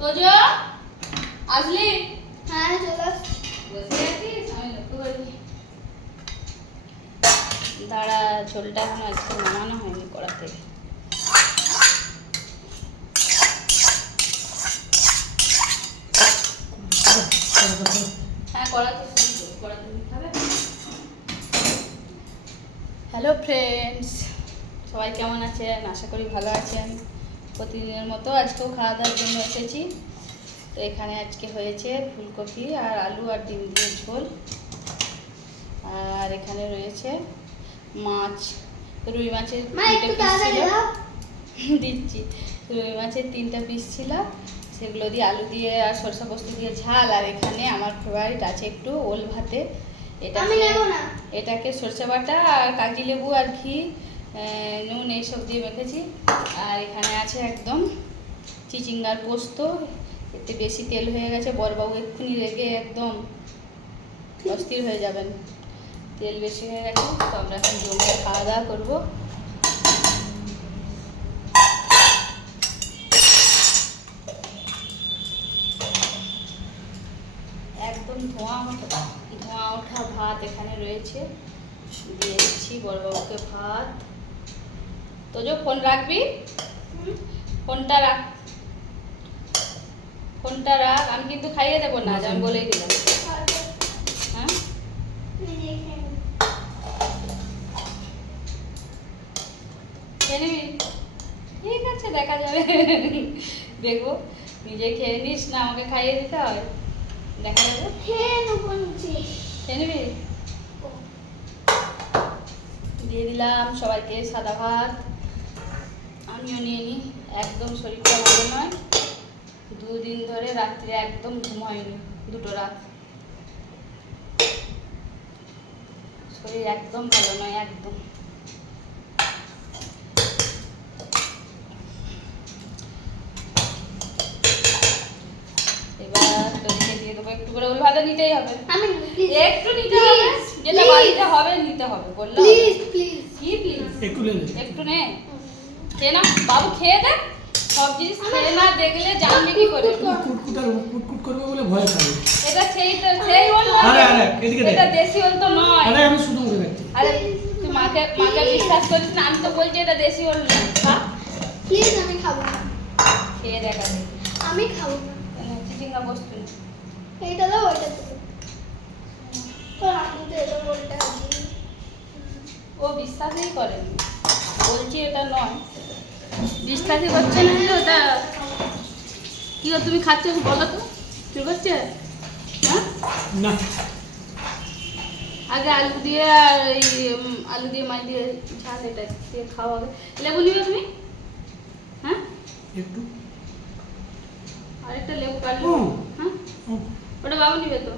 তোজো? আসলি হ্যাঁ চলে আস বসে আছিস? আমি লক্ষ্য করিনি। দাঁড়া ঝোলটা এখন আজকে নামানো হয়নি কড়া থেকে হ্যাঁ কড়া তো কড়া তুমি খাবে? হ্যালো ফ্রেন্ডস সবাই কেমন আছেন? আশা করি ভালো আছেন। প্রতিদিনের মতো আজকেও খাওয়া দাওয়ার জন্য এসেছি। তো এখানে আজকে হয়েছে ফুলকপি আর আলু আর ডিম দিয়ে ঝোল। আর এখানে রয়েছে মাছ রুই মাছের মা পিস ছিল। দিচ্ছি। রুই মাছের তিনটা পিস ছিল। সেগুলো দিয়ে আলু দিয়ে আর সরষা পোস্ত দিয়ে ঝাল। আর এখানে আমার ফেভারিট আছে একটু ওল ভাতে। এটা আমি নেব না। এটাকে সরষে বাটা আর কাগজি লেবু আর ঘি নুন এইসব দিয়ে মেখেছি। আর এখানে আছে একদম চিচিঙ্গার পোস্ত। এতে বেশি তেল হয়ে গেছে। বড়বাবু এক্ষুনি রেগে একদম অস্থির হয়ে যাবেন। তেল বেশি হয়ে গেছে, তো আমরা এখন জমিয়ে খাওয়া দাওয়া করব। একদম ধোঁয়া ধোঁয়া ওঠা ভাত এখানে রয়েছে। দিয়ে দিচ্ছি বড়বাবুকে ভাত। তো যে ফোন রাখবি? ফোনটা রাখ। ফোনটা রাখ আমি কিন্তু খাইয়ে দেবো না আজ আমি বলেই দিলাম। হ্যাঁ? ঠিক আছে দেখা যাবে। দেখব নিজে খেয়ে নিস না আমাকে খাইয়ে দিতে হয়। দেখা যাবে। খেয়ে নিবি? দিয়ে দিলাম সবাইকে সাদা ভাত। আমিও নিয়ে নিই একদম শরীরটা ভালো নয়। দুদিন ধরে রাত্রে একদম ঘুম হয়নি দুটো রাত। শরীর একদম ভালো নয় একদম। এবার দিয়ে দেবো একটু করে ওল নিতেই হবে। আমি একটু নিতে হবে please, যেটা বাড়িতে হবে নিতে হবে বললাম. কি প্লিজ একটু নে। একটু নে। খেয়ে না বাবু খেয়ে দেখ। সব জিনিস খেয়ে না দেখলে জানবি কি করে। কুটকুট আর কুটকুট করবে বলে ভয় খাবে এটা সেই তো সেই ওল আরে, আরে, এদিকে। এটা দেশি ওল তো নয়। আরে আমি শুধু মুখে দেখছি আরে তুই মাকে মাকে বিশ্বাস করিস না আমি তো বলছি এটা দেশি ওল না। খা। Please, আমি খাব না। খেয়ে দেখ আমি খাব না। চিচিঙ্গা বস্তু না এইটা দাও ওইটা দেবো ও আমি তো এটা বলতে হবে ও বিশ্বাসই করেনি। বলছি এটা নয়। বিশ্বাসই করছে না যে ওটা কি তুমি খাচ্ছ বলো তো? ঠিক হচ্ছে হ্যাঁ? না। আগে আলু দিয়ে আর এই আলু দিয়ে মাছ দিয়ে ঝাল এটা দিয়ে খাওয়া হবে। লেবু নিবে তুমি? হ্যাঁ? একটু। আরেকটা লেবু কাটলে হ্যাঁ? ওটা বাবু নিবে তো?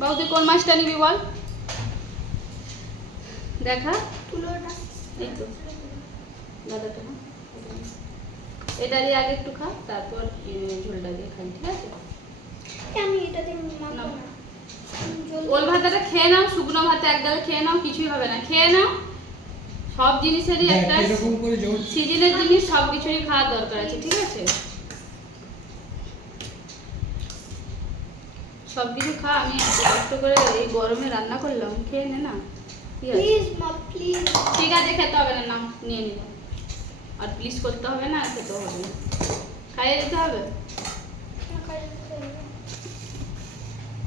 বাবু তুই কোন মাছটা নিবি বল? দেখা। এটা দিয়ে আগে একটু খা তারপর ঝোলটা দিয়ে খাই ঠিক আছে? আমি এটা দিয়ে ওল ভাতাটা খেয়ে নাও শুকনো ভাতে এক খেয়ে নাও কিছুই হবে না। খেয়ে নাও। সব জিনিসেরই একটা এরকম করে জল সিজনের জিনিস সব কিছুরই খাওয়ার দরকার আছে ঠিক আছে? সব কিছু খা আমি এত কষ্ট করে এই গরমে রান্না করলাম খেয়ে নে না। প্লিজ মা প্লিজ ঠিক আছে খেতে হবে না নাও নিয়ে নিলাম আর প্লিজ করতে হবে না খেতে হবে না। খাইয়ে দিতে হবে?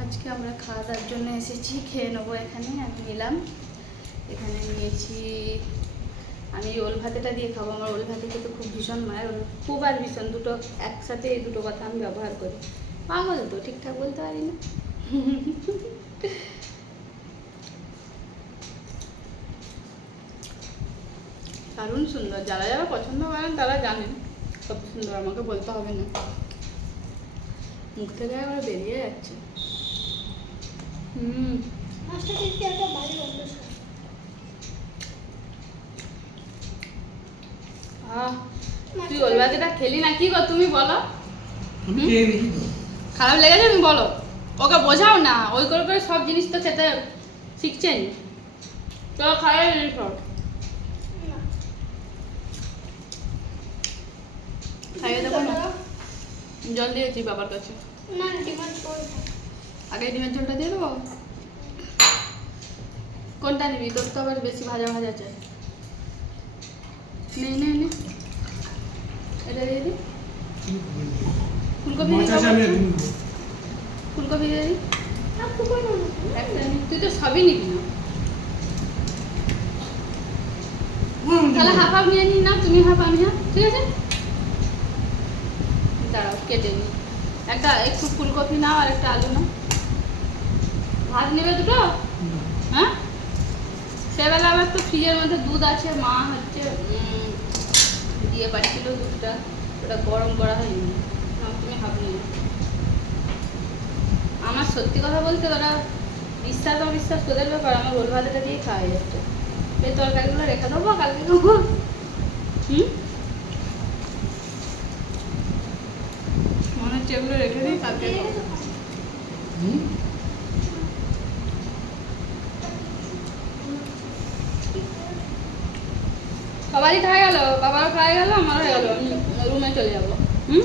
আজকে আমরা খাওয়া দাওয়ার জন্য এসেছি খেয়ে নেব এখানে আমি নিলাম। এখানে নিয়েছি আমি ওল ভাতেটা দিয়ে খাব আমার ওল ভাতে খেতে খুব ভীষণ মায়ের খুব আর ভীষণ দুটো একসাথে এই দুটো কথা আমি ব্যবহার করি। পাগল তো ঠিকঠাক বলতে পারি না। দারুণ সুন্দর। যারা যারা পছন্দ করেন তারা জানেন। কত সুন্দর আমাকে বলতে হবে না। মুখ থেকে একবার বেরিয়ে যাচ্ছে। হুম। তুই ওল ভাতেটা খেলি না? কি গো তুমি বলো? খারাপ লেগেছে তুমি বলো। ওকে বোঝাও না। ওই করে করে সব জিনিস তো খেতে শিখছেন। তো খাই সব না। খাইয়ে দেবো না? জল দিয়েছি বাবার কাছে। না আগে ডিমের ঝোলটা দিয়ে দেবো? কোনটা নিবি? তোর তো আবার বেশি ভাজা ভাজা চাই। নে নে নে। এটা দিয়ে দি। ফুলকপি। ফুলকপি দিয়ে দি। তুই তো সবই নিবি না। তাহলে হাফ হাফ নিয়ে নি না? তুমি হাফ আমি হাফ ঠিক আছে? কেটে নি একটা একটু ফুলকপি নাও আর একটা আলু নাও। ভাত নেবে দুটো? হ্যাঁ? সেবেলা আবার তো ফ্রিজের মধ্যে দুধ আছে, মা হচ্ছে দিয়ে পাঠিয়েছিল দুধটা। ওটা গরম করা হয়নি। তুমি ভাবনি না। আমার সত্যি কথা বলতে ওরা বিশ্বাস অবিশ্বাস তোদের ব্যাপার, আমার রোল ভাজাটা দিয়ে খাওয়া যাচ্ছে। এই তরকারিগুলো রেখে দেবো, কালকে খাব। হুম? এগুলো রেখে দিই কালকে সবারই খাই গেল? বাবারও খাই গেল আমারও হয়ে গেল। রুমে চলে যাব। হুম?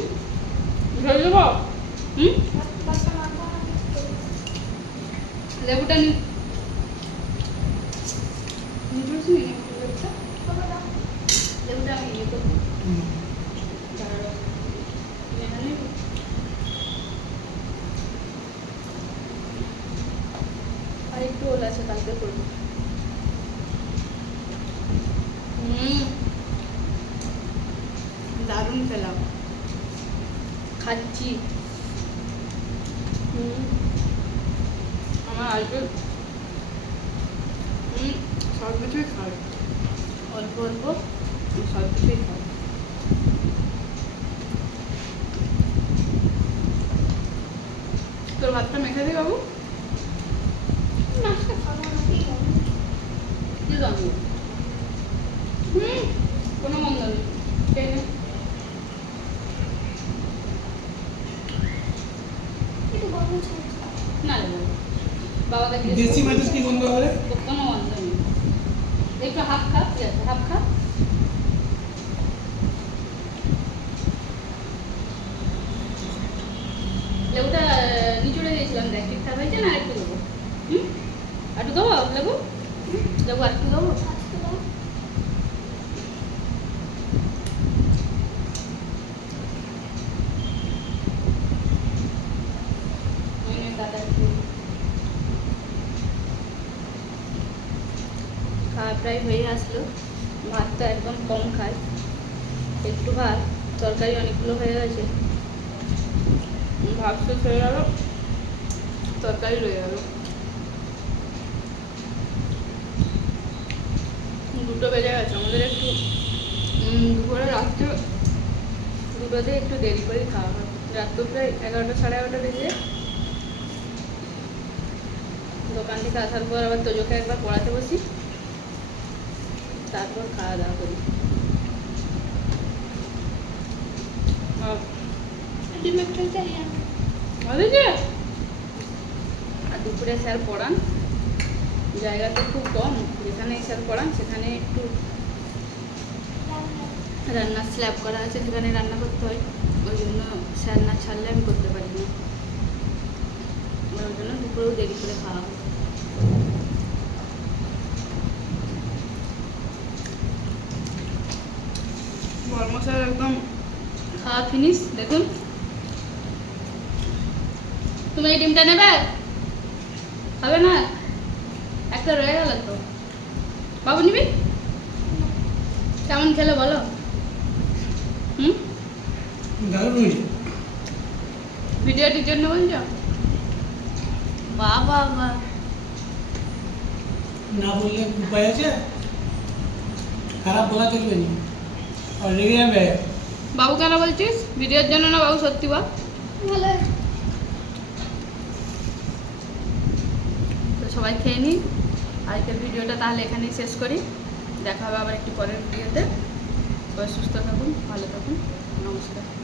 ধরে দেবো? হুম? লেবুটা? লেবুটা আমি ইয়ে করব হুম। দাঁড়াও। এখানে আর একটু ওল আছে কালকে করব হুম দারুণ খেলাম খাচ্ছি হুম আমার আজকে হুম সব কিছুই খাই অল্প অল্প সব কিছুই খাই তোর ভাতটা মেখে দিই বাবু নাস্তা খাব না কি করব কি জানি হুম কোনো মন্দ নেই একটু হাফ খাপ ঠিক আছে হাফ আহ, নিচুড়ে দিয়েছিলাম দেখ ঠিকঠাক হয়েছে না? একটু দেবো লেবু? লেবু একটু দেবো দাও খাওয়া প্রায় হয়ে আসলো ভাতটা একদম কম খাই একটু ভাত তরকারি অনেকগুলো হয়ে গেছে ভাত শেষ হয়ে গেল তরকারি রয়ে গেল দুটো বেজে গেছে আমাদের একটু দুপুরে রাত্রে দুটোতে একটু দেরি করে খাওয়া হয়। রাত তো প্রায় এগারোটা সাড়ে এগারোটা বেজে দোকান থেকে আসার পর আবার তোজোকে একবার পড়াতে বসি। তারপর খাওয়া দাওয়া করি। আর দুপুরে স্যার পড়ান জায়গা তো খুব কম। যেখানে স্যার পড়ান সেখানে একটু রান্না রান্নার স্ল্যাব করা আছে যেখানে রান্না করতে হয়। ওই জন্য স্যার না ছাড়লে আমি করতে পারি না। ওই জন্য দুপুরেও দেরি করে খাওয়া হয়। বর্মশার একদম খাওয়া ফিনিশ দেখুন। তুমি এই ডিমটা নেবে? হবে না? একটা রয়ে গেল তো? বাবু নিবি? কেমন খেলে বলো? হুম? ভিডিওটির জন্য বলছো? বাহ না বললে উপায় আছে? খারাপ বলা চলবে না। আর রেগে যাবে। বাবু কেন বলছিস? ভিডিওর জন্য না বাবু সত্যি বল। ভালো সবাই খেয়ে নিই। আজকের ভিডিওটা তাহলে এখানেই শেষ করি। দেখা হবে আবার একটু পরের ভিডিওতে। সবাই সুস্থ থাকুন, ভালো থাকুন। নমস্কার।